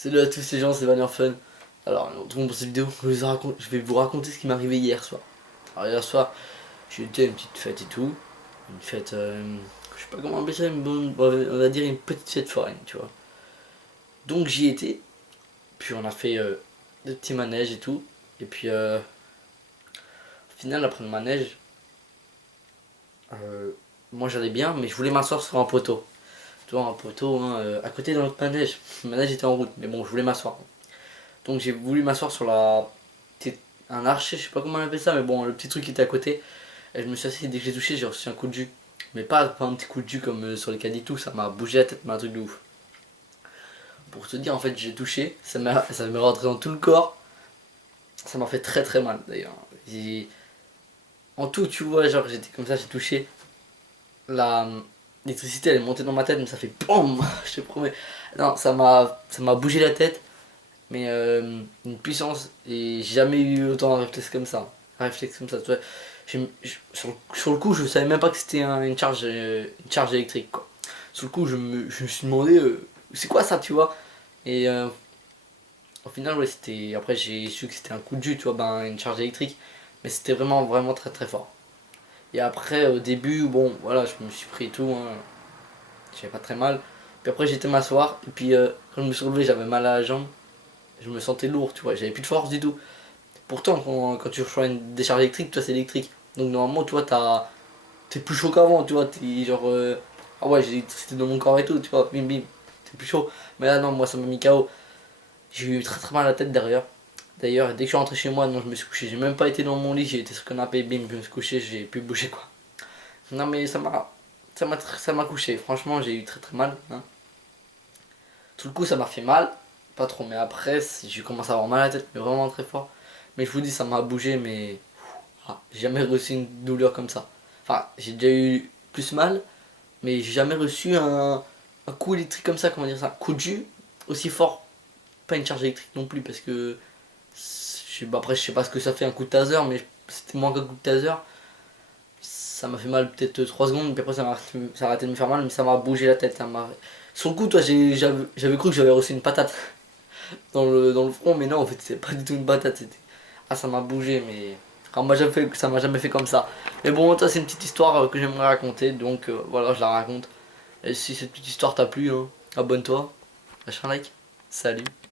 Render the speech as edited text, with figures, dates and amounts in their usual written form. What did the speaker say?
Salut à tous ces gens, c'est Vanner Fun. Alors, on se retrouve pour cette vidéo, je vais vous raconter ce qui m'est arrivé hier soir. Alors hier soir, j'ai été à une petite fête et tout. Une fête, je sais pas comment appeler ça, on va dire une petite fête foraine, tu vois. Donc j'y étais, puis on a fait des petits manèges et tout. Et puis au final, après le manège, euh, moi j'allais bien, mais je voulais m'asseoir sur un poteau. Tu vois, un poteau hein, à côté de notre manège. Le manège était en route, mais bon, je voulais m'asseoir. Donc j'ai voulu m'asseoir sur un archer, je sais pas comment on appelle ça, mais bon, le petit truc qui était à côté. Et je me suis assis, dès que j'ai touché, j'ai reçu un coup de jus. Mais pas un petit coup de jus comme sur les caddies, tout, ça m'a bougé la tête, mais un truc de ouf. Pour te dire, en fait, j'ai touché, ça m'est rentré dans tout le corps. Ça m'a fait très très mal d'ailleurs. En tout, tu vois, genre j'étais comme ça, j'ai touché. La l'électricité, elle est montée dans ma tête, mais ça fait BAM je te promets. Non, ça m'a bougé la tête. Mais une puissance, et j'ai jamais eu autant de réflexes comme ça. Un réflexe comme ça, tu vois. Sur le coup, je savais même pas que c'était une charge électrique, quoi. Sur le coup, je me suis demandé, c'est quoi ça, tu vois. Et au final, ouais, c'était. Après, j'ai su que c'était un coup de jus, tu vois, ben, une charge électrique. Mais c'était vraiment, vraiment très, très fort. Et après, au début, bon, voilà, je me suis pris et tout, hein. J'avais pas très mal. Puis après, j'étais m'asseoir, et puis quand je me suis relevé, j'avais mal à la jambe. Je me sentais lourd, tu vois, j'avais plus de force du tout. Pourtant, quand tu reçois une décharge électrique, toi c'est électrique. Donc normalement, tu vois, t'es plus chaud qu'avant, tu vois, t'es genre. Ah ouais, j'ai l'électricité dans mon corps et tout, tu vois, bim bim, t'es plus chaud. Mais là, non, moi ça m'a mis KO. J'ai eu très très mal à la tête derrière. D'ailleurs, dès que je suis rentré chez moi, non, je me suis couché. J'ai même pas été dans mon lit, j'ai été sur le canapé, bim, je me suis couché, j'ai pu bouger quoi. Non, mais ça m'a couché. Franchement, j'ai eu très très mal. Hein. Tout le coup, ça m'a fait mal, pas trop, mais après, j'ai commencé à avoir mal à la tête, mais vraiment très fort. Mais je vous dis, ça m'a bougé, mais j'ai jamais reçu une douleur comme ça. Enfin, j'ai déjà eu plus mal, mais j'ai jamais reçu un coup électrique comme ça, comment dire ça, un coup de jus aussi fort. Pas une charge électrique non plus, parce que après, je sais pas ce que ça fait un coup de taser, mais c'était moins qu'un coup de taser. Ça m'a fait mal peut-être 3 secondes, puis après ça a arrêté de me faire mal, mais ça m'a bougé la tête. Sur le coup, toi, j'avais cru que j'avais reçu une patate dans le front, mais non, en fait, c'est pas du tout une patate. Ah, ça m'a bougé, mais ça m'a jamais fait comme ça. Mais bon, ça, c'est une petite histoire que j'aimerais raconter, donc voilà, je la raconte. Et si cette petite histoire t'a plu, hein, abonne-toi, lâche un like. Salut.